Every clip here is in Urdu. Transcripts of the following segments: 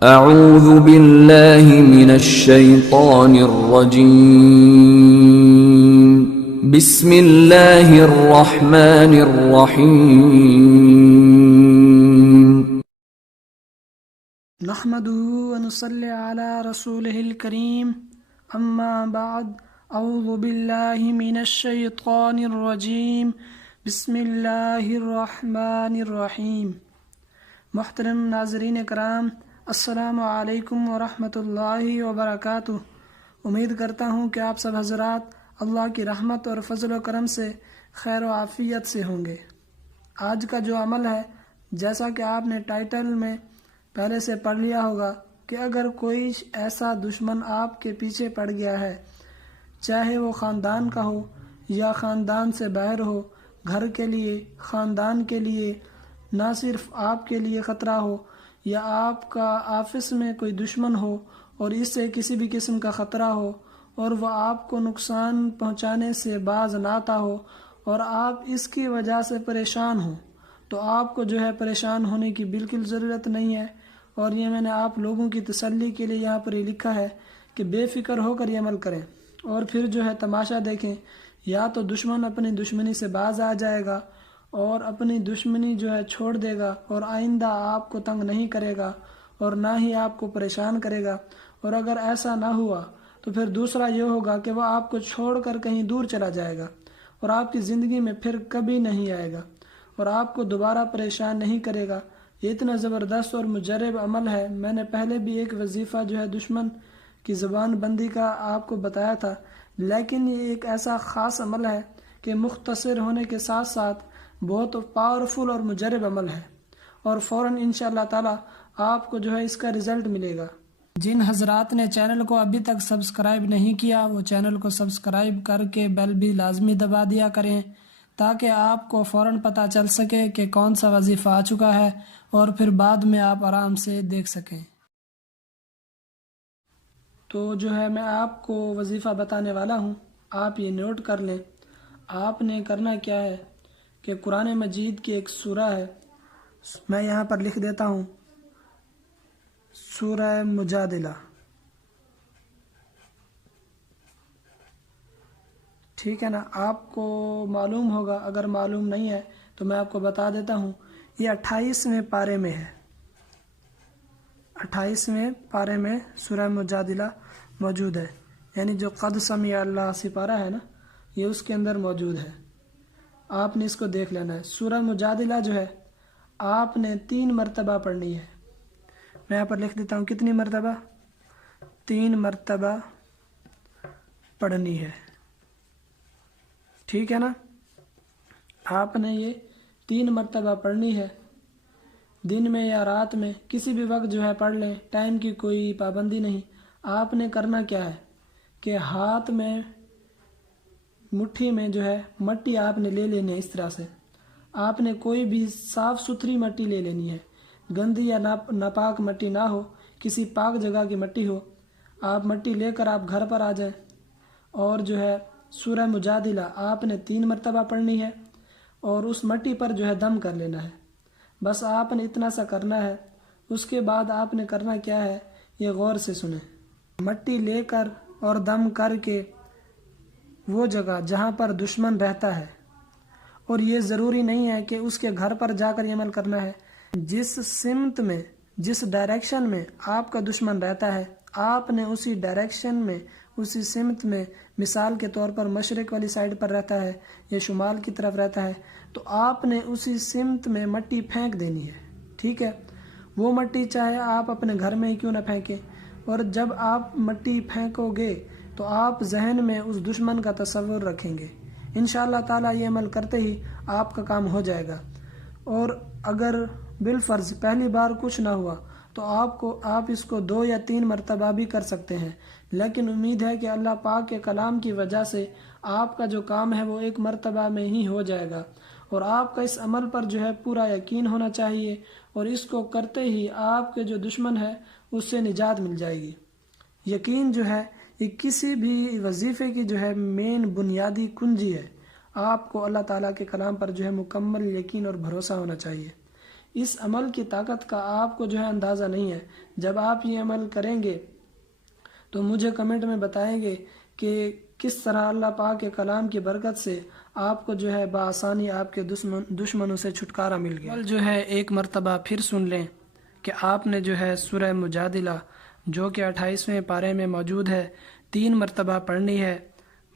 اعوذ باللہ من الشیطان الرجیم بسم اللہ الرحمن الرحیم نحمده ونصلي على رسوله الكريم اما بعد اعوذ باللہ من الشیطان الرجیم بسم اللہ الرحمن الرحیم۔ محترم ناظرین کرام، السلام علیکم ورحمۃ اللہ وبرکاتہ۔ امید کرتا ہوں کہ آپ سب حضرات اللہ کی رحمت اور فضل و کرم سے خیر و عافیت سے ہوں گے۔ آج کا جو عمل ہے، جیسا کہ آپ نے ٹائٹل میں پہلے سے پڑھ لیا ہوگا کہ اگر کوئی ایسا دشمن آپ کے پیچھے پڑ گیا ہے، چاہے وہ خاندان کا ہو یا خاندان سے باہر ہو، گھر کے لیے، خاندان کے لیے، نہ صرف آپ کے لیے خطرہ ہو، یا آپ کا آفس میں کوئی دشمن ہو اور اس سے کسی بھی قسم کا خطرہ ہو اور وہ آپ کو نقصان پہنچانے سے باز نہ آتا ہو اور آپ اس کی وجہ سے پریشان ہوں، تو آپ کو جو ہے پریشان ہونے کی بالکل ضرورت نہیں ہے۔ اور یہ میں نے آپ لوگوں کی تسلی کے لیے یہاں پر یہ لکھا ہے کہ بے فکر ہو کر یہ عمل کریں، اور پھر جو ہے تماشا دیکھیں، یا تو دشمن اپنی دشمنی سے باز آ جائے گا اور اپنی دشمنی جو ہے چھوڑ دے گا اور آئندہ آپ کو تنگ نہیں کرے گا اور نہ ہی آپ کو پریشان کرے گا، اور اگر ایسا نہ ہوا تو پھر دوسرا یہ ہوگا کہ وہ آپ کو چھوڑ کر کہیں دور چلا جائے گا اور آپ کی زندگی میں پھر کبھی نہیں آئے گا اور آپ کو دوبارہ پریشان نہیں کرے گا۔ یہ اتنا زبردست اور مجرب عمل ہے۔ میں نے پہلے بھی ایک وظیفہ جو ہے دشمن کی زبان بندی کا آپ کو بتایا تھا، لیکن یہ ایک ایسا خاص عمل ہے کہ مختصر ہونے کے ساتھ ساتھ بہت پاورفل اور مجرب عمل ہے، اور فوراً انشاءاللہ تعالی آپ کو جو ہے اس کا رزلٹ ملے گا۔ جن حضرات نے چینل کو ابھی تک سبسکرائب نہیں کیا، وہ چینل کو سبسکرائب کر کے بیل بھی لازمی دبا دیا کریں، تاکہ آپ کو فوراً پتہ چل سکے کہ کون سا وظیفہ آ چکا ہے اور پھر بعد میں آپ آرام سے دیکھ سکیں۔ تو جو ہے میں آپ کو وظیفہ بتانے والا ہوں، آپ یہ نوٹ کر لیں۔ آپ نے کرنا کیا ہے کہ قرآن مجید کی ایک سورہ ہے، میں یہاں پر لکھ دیتا ہوں، سورہ مجادلہ، ٹھیک ہے نا؟ آپ کو معلوم ہوگا، اگر معلوم نہیں ہے تو میں آپ کو بتا دیتا ہوں۔ یہ 28ویں پارے میں ہے، 28ویں پارے میں سورہ مجادلہ موجود ہے، یعنی جو قد سمع اللہ سپارہ ہے نا، یہ اس کے اندر موجود ہے۔ آپ نے اس کو دیکھ لینا ہے۔ سورہ مجادلہ جو ہے آپ نے 3 مرتبہ پڑھنی ہے۔ میں یہاں پر لکھ دیتا ہوں کتنی مرتبہ؟ 3 مرتبہ پڑھنی ہے، ٹھیک ہے نا؟ آپ نے یہ 3 مرتبہ پڑھنی ہے، دن میں یا رات میں، کسی بھی وقت جو ہے پڑھ لیں، ٹائم کی کوئی پابندی نہیں۔ آپ نے کرنا کیا ہے کہ ہاتھ میں، مٹھی میں جو ہے مٹی آپ نے لے لینی ہے۔ اس طرح سے آپ نے کوئی بھی صاف ستھری مٹی لے لینی ہے، گندی یا ناپاک مٹی نہ ہو، کسی پاک جگہ کی مٹی ہو۔ آپ مٹی لے کر آپ گھر پر آ جائیں، اور جو ہے سورہ مجادلہ آپ نے 3 مرتبہ پڑھنی ہے، اور اس مٹی پر جو ہے دم کر لینا ہے۔ بس آپ نے اتنا سا کرنا ہے۔ اس کے بعد آپ نے کرنا کیا ہے، یہ غور سے سنیں۔ مٹی لے کر اور دم کر کے وہ جگہ جہاں پر دشمن رہتا ہے، اور یہ ضروری نہیں ہے کہ اس کے گھر پر جا کر یہ عمل کرنا ہے، جس سمت میں، جس ڈائریکشن میں آپ کا دشمن رہتا ہے، آپ نے اسی ڈائریکشن میں، اسی سمت میں، مثال کے طور پر مشرق والی سائڈ پر رہتا ہے یا شمال کی طرف رہتا ہے، تو آپ نے اسی سمت میں مٹی پھینک دینی ہے، ٹھیک ہے؟ وہ مٹی چاہے آپ اپنے گھر میں ہی کیوں نہ پھینکیں، اور جب آپ مٹی پھینکو گے تو آپ ذہن میں اس دشمن کا تصور رکھیں گے۔ انشاءاللہ تعالیٰ یہ عمل کرتے ہی آپ کا کام ہو جائے گا، اور اگر بالفرض پہلی بار کچھ نہ ہوا تو آپ اس کو 2 یا 3 مرتبہ بھی کر سکتے ہیں، لیکن امید ہے کہ اللہ پاک کے کلام کی وجہ سے آپ کا جو کام ہے وہ 1 مرتبہ میں ہی ہو جائے گا، اور آپ کا اس عمل پر جو ہے پورا یقین ہونا چاہیے، اور اس کو کرتے ہی آپ کے جو دشمن ہے اس سے نجات مل جائے گی۔ یقین جو ہے یہ کسی بھی وظیفے کی جو ہے مین بنیادی کنجی ہے۔ آپ کو اللہ تعالیٰ کے کلام پر جو ہے مکمل یقین اور بھروسہ ہونا چاہیے۔ اس عمل کی طاقت کا آپ کو جو ہے اندازہ نہیں ہے۔ جب آپ یہ عمل کریں گے تو مجھے کمنٹ میں بتائیں گے کہ کس طرح اللہ پاک کے کلام کی برکت سے آپ کو جو ہے بآسانی آپ کے دشمنوں سے چھٹکارا مل گیا۔ جو ہے ایک مرتبہ پھر سن لیں کہ آپ نے جو ہے سورہ مجادلہ جو کہ 28ویں پارے میں موجود ہے 3 مرتبہ پڑھنی ہے۔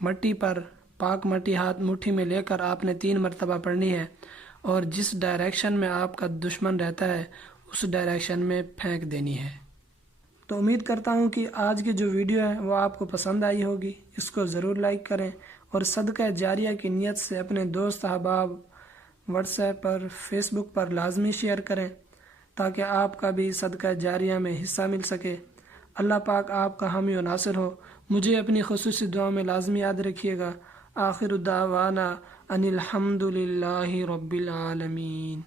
مٹی پر پاک مٹی ہاتھ مٹھی میں لے کر آپ نے 3 مرتبہ پڑھنی ہے، اور جس ڈائریکشن میں آپ کا دشمن رہتا ہے اس ڈائریکشن میں پھینک دینی ہے۔ تو امید کرتا ہوں کہ آج کی جو ویڈیو ہے وہ آپ کو پسند آئی ہوگی۔ اس کو ضرور لائک کریں اور صدقہ جاریہ کی نیت سے اپنے دوست احباب واٹس ایپ پر فیس بک پر لازمی شیئر کریں تاکہ آپ کا بھی صدقہ جاریہ میں حصہ مل سکے۔ اللہ پاک آپ کا حامی و ناصر ہو۔ مجھے اپنی خصوصی دعا میں لازمی یاد رکھیے گا۔ آخر دعوانا ان الحمد للہ رب العالمین۔